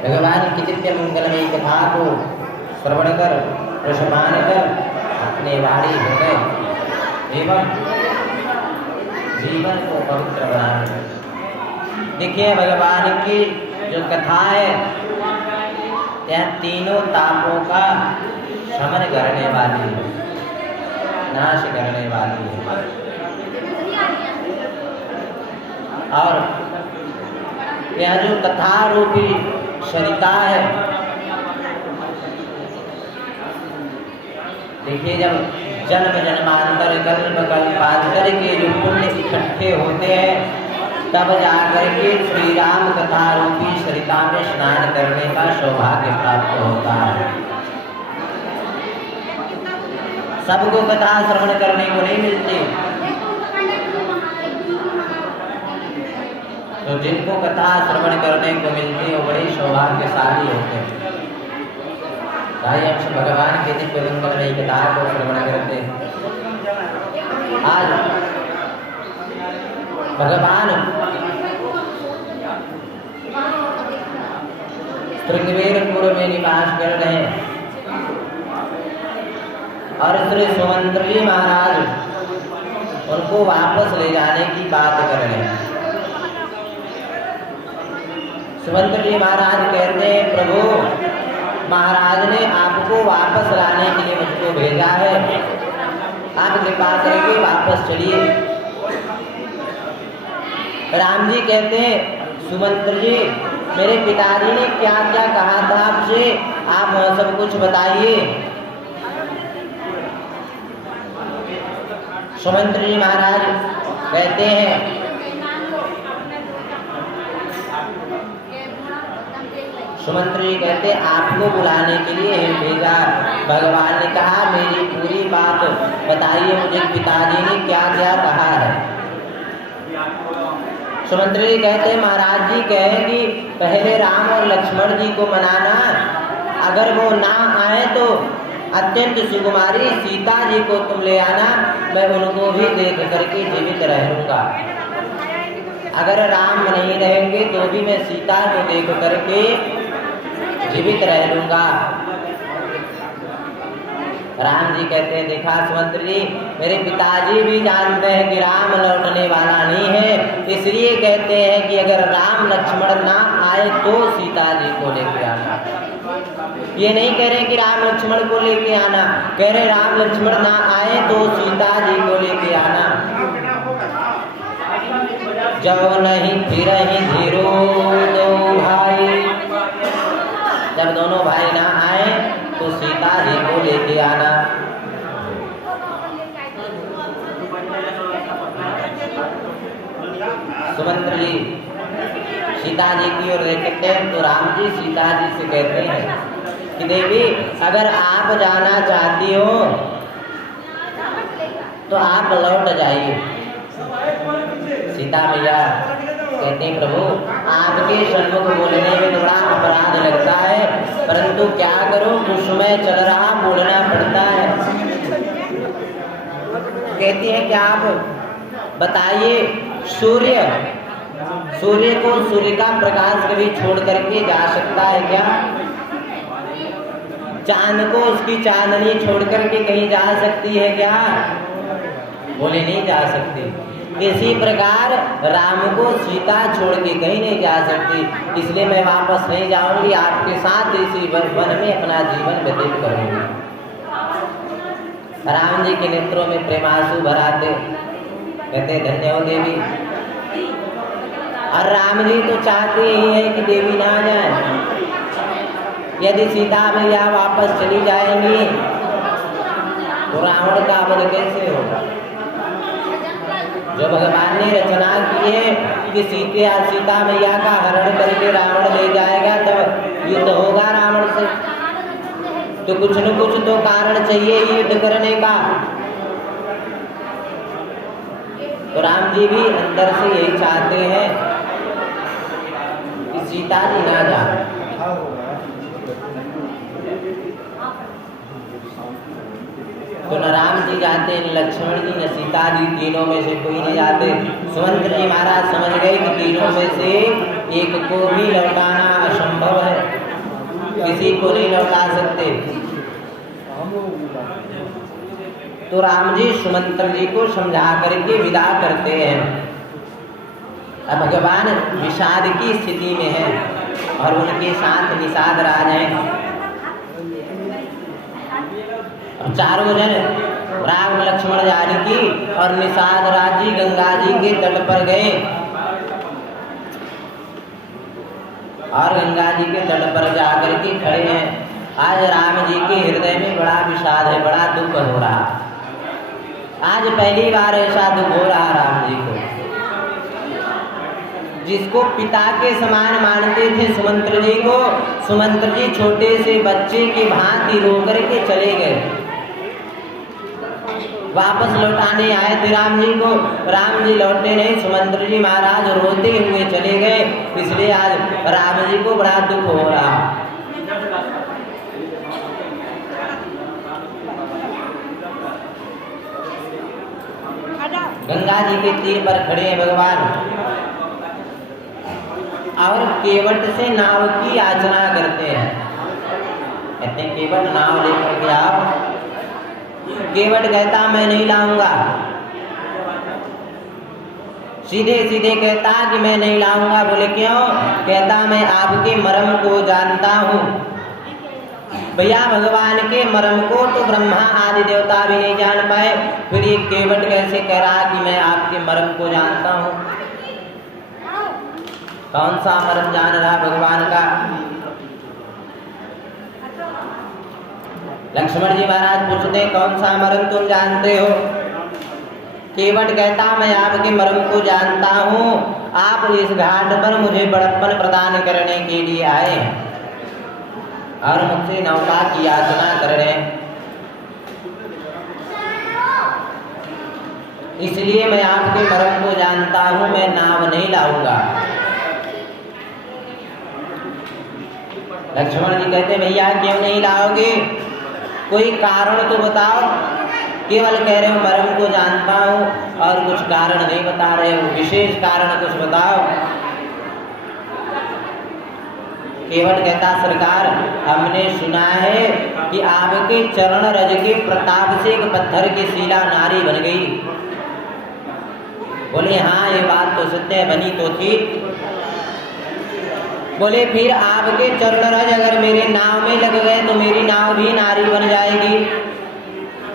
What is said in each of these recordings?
भगवान की दिव्य मंगलमयी कथा को श्रवण कर प्रशमान कर अपने वाणी हृदय एवं जीवन को पवित्र बनाना। देखिए भगवान की जो कथा है यह तीनों तापों का शमन करने वाली है, नाश करने वाली है। और यह जो कथा रूपी सरिता है, देखिए जब जन्म जन्मांतर कल्प कल्पांतर के जो पुण्य इकट्ठे होते हैं तब जाकर के श्री राम कथा रूपी सरिता में स्नान करने का सौभाग्य प्राप्त होता है। सबको कथा श्रवण करने को नहीं मिलती, तो जिनको कथा श्रवण करने को मिलती है वो बड़े सौभाग्यशाली होते हैं। ताई हम भगवान के दिव्य मंगलमयी कथा को श्रवण करते हैं। आज भगवान श्रृंगवेरपुर में निवास कर रहे हैं और श्री सुमंत्र जी महाराज उनको वापस ले जाने की बात कर रहे हैं। सुमंत्र जी महाराज कहते हैं, प्रभु महाराज ने आपको वापस लाने के लिए मुझको भेजा है, आप कृपा करके वापस चलिए। राम जी कहते हैं, सुमंत्र जी मेरे पिताजी ने क्या क्या कहा था आपसे, आप सब कुछ बताइए। सुमंत्र जी महाराज कहते हैं, सुमंत्र जी कहते आपको बुलाने के लिए भेजा। भगवान ने कहा मेरी पूरी बात बताइए, मुझे पिताजी ने क्या क्या कहा है। सुमंत्र जी कहते महाराज जी कहे कि पहले राम और लक्ष्मण जी को मनाना, अगर वो ना आए तो अत्यंत सुकुमारी सीता जी को तुम ले आना, मैं उनको भी देख करके जीवित रहूंगा। अगर राम नहीं रहेंगे तो भी मैं सीता को देख करके जीवित रह लूंगा। राम जी कहते हैं, देखा सुमंत्र जी मेरे पिताजी भी जानते हैं कि राम लौटने वाला नहीं है, इसलिए कहते हैं कि अगर राम लक्ष्मण ना आए तो सीता जी को लेके आना। ये नहीं कह रहे कि राम लक्ष्मण को लेके आना, कह रहे राम लक्ष्मण ना आए तो सीता जी को लेके आना। जब नहीं फिर ही धीरो दो भाई, जब दोनों भाई ना आए तो सीता जी को लेके आना। सुमंत्र जी सीता जी की ओर देखते हैं तो राम जी सीता जी से कहते हैं कि देवी अगर आप जाना चाहती हो तो आप लौट जाइए। सीता मैया कहते हैं, प्रभु आपके सन्मुख बोलने में थोड़ा अपराध लगता है, परंतु क्या करूं कुछ समय चल रहा बोलना पड़ता है। कहती है कि आप बताइए, सूर्य को सूर्य का प्रकाश कभी छोड़ करके जा सकता है क्या? चांद को उसकी चांदनी छोड़ करके कहीं जा सकती है क्या? बोले नहीं जा सकती। इसी प्रकार राम को सीता छोड़ के कहीं नहीं जा सकती, इसलिए मैं वापस नहीं जाऊंगी, आपके साथ इसी वन में अपना जीवन व्यतीत करूंगी। राम जी के नेत्रों में प्रेमांसु भराते कहते धन्य हो देवी। और राम जी तो चाहते ही है कि देवी ना जाए। यदि सीता मैया वापस चली जाएंगी तो रावण का वध कैसे होगा? जो भगवान ने रचना की है कि सीता मैया का हरण करके रावण ले जाएगा तब युद्ध होगा रावण से, तो कुछ न कुछ तो कारण चाहिए युद्ध करने का। तो राम जी भी अंदर से यही चाहते हैं कि सीता जी ना जाए। तो न राम जी जाते, न लक्ष्मण जी, न सीता जी, तीनों में से कोई नहीं जाते। सुमंत्र जी महाराज समझ गए कि तीनों में से एक को भी लौटाना असंभव है। किसी को नहीं लौटा सकते। तो राम जी सुमंत्र जी को समझा करके विदा करते हैं। अब भगवान विषाद की स्थिति में है और उनके साथ निषाद राज हैं। और चारों जन राम लक्ष्मण जानकी और निषाद राज जी गंगा जी के तट पर गए और गंगा जी के तट पर जाकर के खड़े हैं। आज राम जी के हृदय में बड़ा विषाद है, बड़ा दुख हो रहा। आज पहली बार ऐसा दुख हो रहा राम जी को। जिसको पिता के समान मानते थे सुमंत्र जी को, सुमंत्र जी छोटे से बच्चे की भांति रो करके चले गए। वापस लौटाने आए थे राम जी को, राम जी लौटे नहीं, सुमंत्र जी महाराज रोते हुए चले गए। इसलिए आज राम जी को बड़ा दुख हो रहा। गंगा जी के तीर पर खड़े हैं भगवान और केवट से नाव की याचना करते हैं। कहते हैं केवट नाव लेकर के आओ। केवट कहता मैं नहीं लाऊंगा, सीधे सीधे कहता कि मैं नहीं लाऊंगा। बोले क्यों? कहता मैं आपके मर्म को जानता हूँ। भैया भगवान के मर्म को तो ब्रह्मा आदि देवता भी नहीं जान पाए, फिर ये केवट कैसे कह रहा कि मैं आपके मर्म को जानता हूँ? कौन सा मर्म जान रहा भगवान का? लक्ष्मण जी महाराज पूछते कौन सा मर्म तुम जानते हो? केवट कहता मैं आपके मर्म को जानता हूँ। आप इस घाट पर मुझे बड़प्पन प्रदान करने के लिए आए हैं और मुझसे नौका की याचना कर रहे हैं, इसलिए मैं आपके मर्म को जानता हूँ, मैं नाव नहीं लाऊंगा। लक्ष्मण जी कहते भैया क्यों नहीं लाओगे? कोई कारण तो बताओ। केवल कह रहे हो मर्म को जानता हूँ और कुछ कारण नहीं बता रहे हो, विशेष कारण कुछ बताओ। केवट कहता सरकार हमने सुना है कि आपके चरण रज के प्रताप से एक पत्थर की शिला नारी बन गई। बोले हाँ ये बात तो सत्य है, बनी तो थी। बोले फिर आपके चरण रज अगर मेरे नाव में लग गए तो मेरी नाव भी नारी बन जाएगी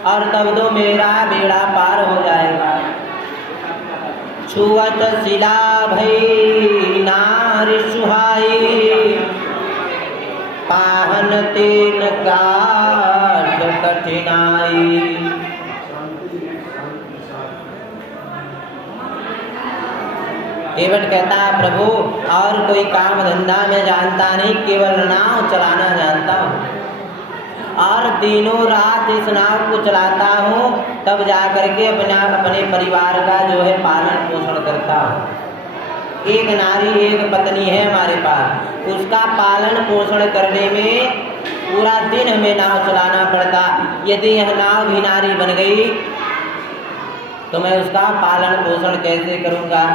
और तब तो मेरा बेड़ा पार हो जाएगा। छुअत शिला भई नारी सुहाई, पाहन तेन काट कठिनाई। केवट कहता प्रभु और कोई काम धंधा मैं जानता नहीं, केवल नाव चलाना जानता हूँ और दिनों रात इस नाव को चलाता हूँ, तब जाकर के अपने परिवार का जो है पालन पोषण करता हूँ। एक नारी एक पत्नी है हमारे पास, उसका पालन पोषण करने में पूरा दिन हमें नाव चलाना पड़ता। यदि यह नाव भी नारी बन गई तो मैं उसका पालन पोषण कैसे करूँगा?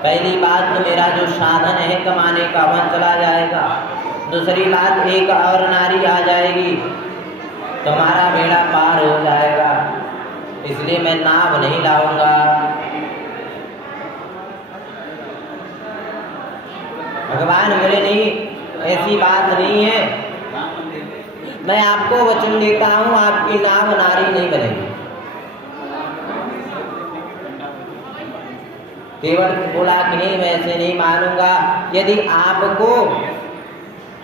पहली बात तो मेरा जो साधन है कमाने का वह चला जाएगा, दूसरी बात एक और नारी आ जाएगी तो हमारा बेड़ा पार हो जाएगा, इसलिए मैं नाव नहीं लाऊंगा। भगवान बोले नहीं ऐसी बात नहीं है, मैं आपको वचन देता हूँ आपकी नाव नारी नहीं बनेगी। केवट बोला कि नहीं मैं ऐसे नहीं मानूंगा, यदि आपको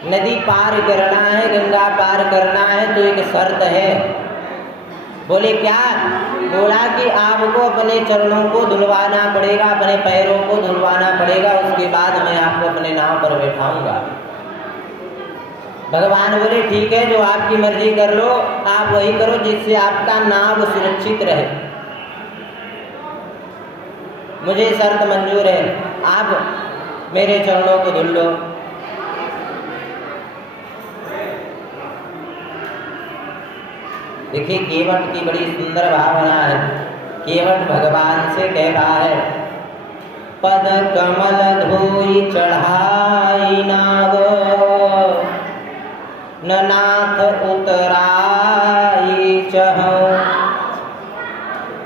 नदी पार करना है, गंगा पार करना है तो एक शर्त है। बोले क्या? बोला कि आपको अपने चरणों को धुलवाना पड़ेगा, अपने पैरों को धुलवाना पड़ेगा, उसके बाद मैं आपको अपने नाव पर बैठाऊंगा। भगवान बोले ठीक है जो आपकी मर्जी कर लो, आप वही करो जिससे आपका नाव सुरक्षित रहे, मुझे शर्त मंजूर है, आप मेरे चरणों को धुल लो। देखिए केवट की बड़ी सुंदर भावना है। केवट भगवान से कह रहा है पद कमल धोई चढ़ाई नाव, न नाथ उतराई चहु,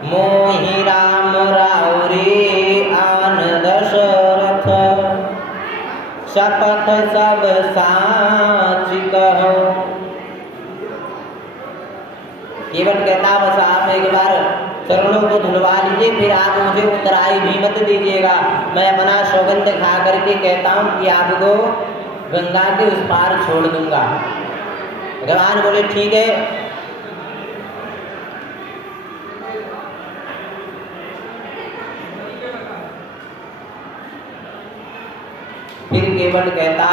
मोहि राम राउरी आन दशरथ, शपथ सब साच कहो। केवट कहता बस आप एक बार चरणों को धुलवा लीजिए, फिर आप मुझे उतराई भी मत दीजिएगा। मैं अपना सौगंध खा करके कहता हूँ कि आपको गंगा के उस पार छोड़ दूंगा। भगवान बोले ठीक है। फिर केवट कहता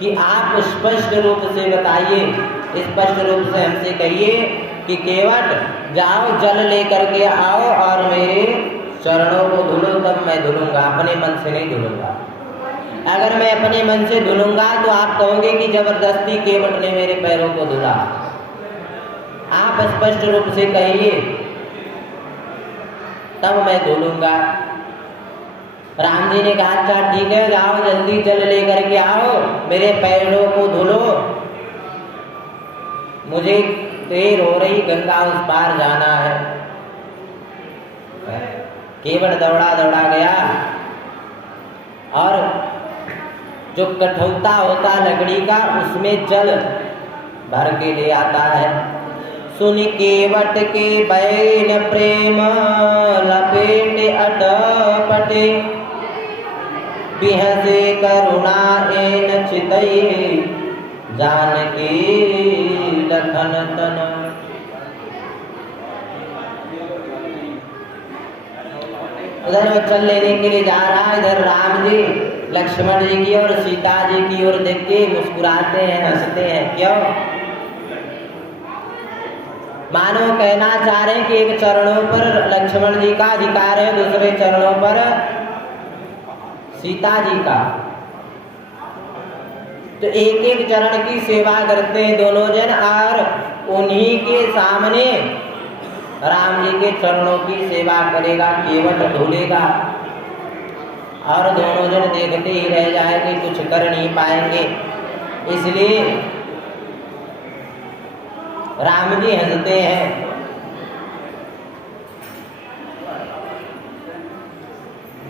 कि आप स्पष्ट रूप से बताइए, स्पष्ट रूप से हमसे कहिए कि केवट जाओ जल लेकर के आओ और मेरे चरणों को धुलो, तब मैं धुलूंगा, अपने मन से नहीं धुलूंगा। अगर मैं अपने मन से धुलूंगा तो आप कहोगे कि जबरदस्ती केवट ने मेरे पैरों को धुला। आप स्पष्ट रूप से कहिए तब मैं धुलूंगा। राम जी ने कहा अच्छा ठीक है, जाओ जल्दी जल लेकर के आओ, मेरे पैरों को धुलो, मुझे देर हो रही, गंगा उस पार जाना है। केवट दौड़ा दौड़ा गया और जो कठौता होता लकड़ी का उसमें जल भर के ले आता है। सुन केवट के बैन प्रेम लपेट अटपटे, बिहसे करुणा एन चितई, जानकी लखन तन। उधर वो चल लेने के लिए जा रहा है, इधर राम जी लक्ष्मण जी की और सीता जी की ओर देख के मुस्कुराते हैं, हंसते हैं। क्यों? मानो कहना चाह रहे हैं कि एक चरणों पर लक्ष्मण जी का अधिकार है, दूसरे चरणों पर सीता जी का। तो एक एक चरण की सेवा करते हैं दोनों जन, और उन्हीं के सामने राम जी के चरणों की सेवा करेगा केवट, धुलेगा, और दोनों जन देखते ही रह जाएंगे, कुछ कर नहीं पाएंगे। इसलिए राम जी हंसते हैं।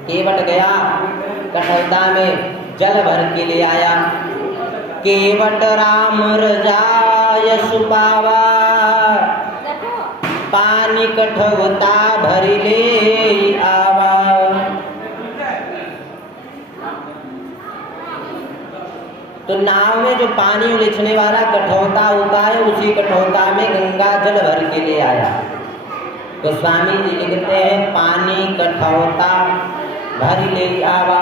केवट गया कठौता में जल भर के ले आया। केवट राम रजाय सुपावा, पानी कठौता भरी ले आवा। तो नाव में जो पानी उलिछने वाला कठौता होता है, उसी कठौता में गंगा जल भर के ले आया। तो स्वामी जी लिखते हैं पानी कठौता भरी ले आवा।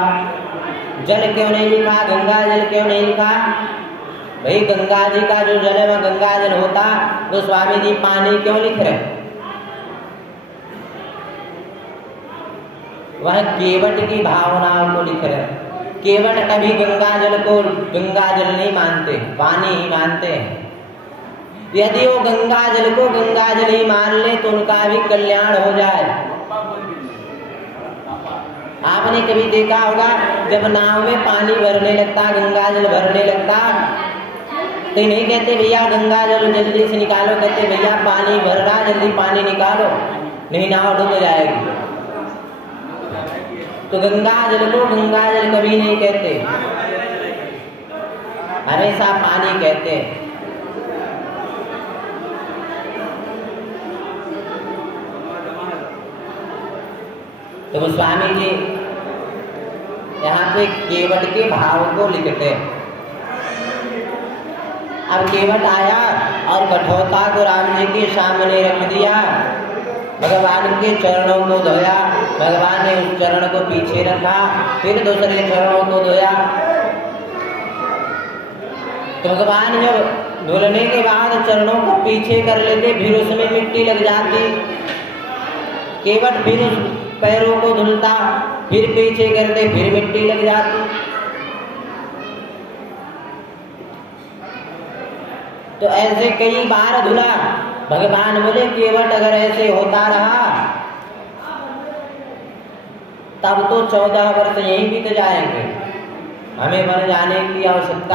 जल क्यों नहीं लिखा, गंगा जल क्यों नहीं लिखा? भाई गंगा जी का जो जल है वह गंगा जल होता, तो स्वामी जी पानी क्यों लिख रहे? वह केवट की भावनाओं को लिख रहे। केवट कभी गंगा जल को गंगा जल नहीं मानते, पानी ही मानते हैं। यदि वो गंगा जल को गंगा जल ही मान ले तो उनका भी कल्याण हो जाए। आपने कभी देखा होगा जब नाव में पानी भरने लगता, गंगा जल भरने लगता, तो नहीं कहते भैया गंगा जल जल्दी से निकालो, कहते भैया पानी भर रहा, जल्दी पानी निकालो, नहीं नाव डूब जाएगी। तो गंगा जल को गंगा जल कभी नहीं कहते, हमेशा पानी कहते हैं। तो वो स्वामी जी यहाँ पे केवट के भाव को लिखते हैं। अब केवट आया और कठौता को राम जी के सामने रख दिया, भगवान के चरणों को धोया, भगवान ने उस चरण को पीछे रखा, फिर दूसरे चरणों को धोया। तो भगवान जब धुलने के बाद चरणों को पीछे कर लेते, फिर उसमें मिट्टी लग जाती। केवट फिर उस पैरों को धुलता, फिर पीछे करते, फिर मिट्टी लग जाती। तो ऐसे कई बार धुला। भगवान बोले केवट अगर ऐसे होता रहा तब तो 14 वर्ष यहीं बीत जाएंगे, हमें मर जाने की आवश्यकता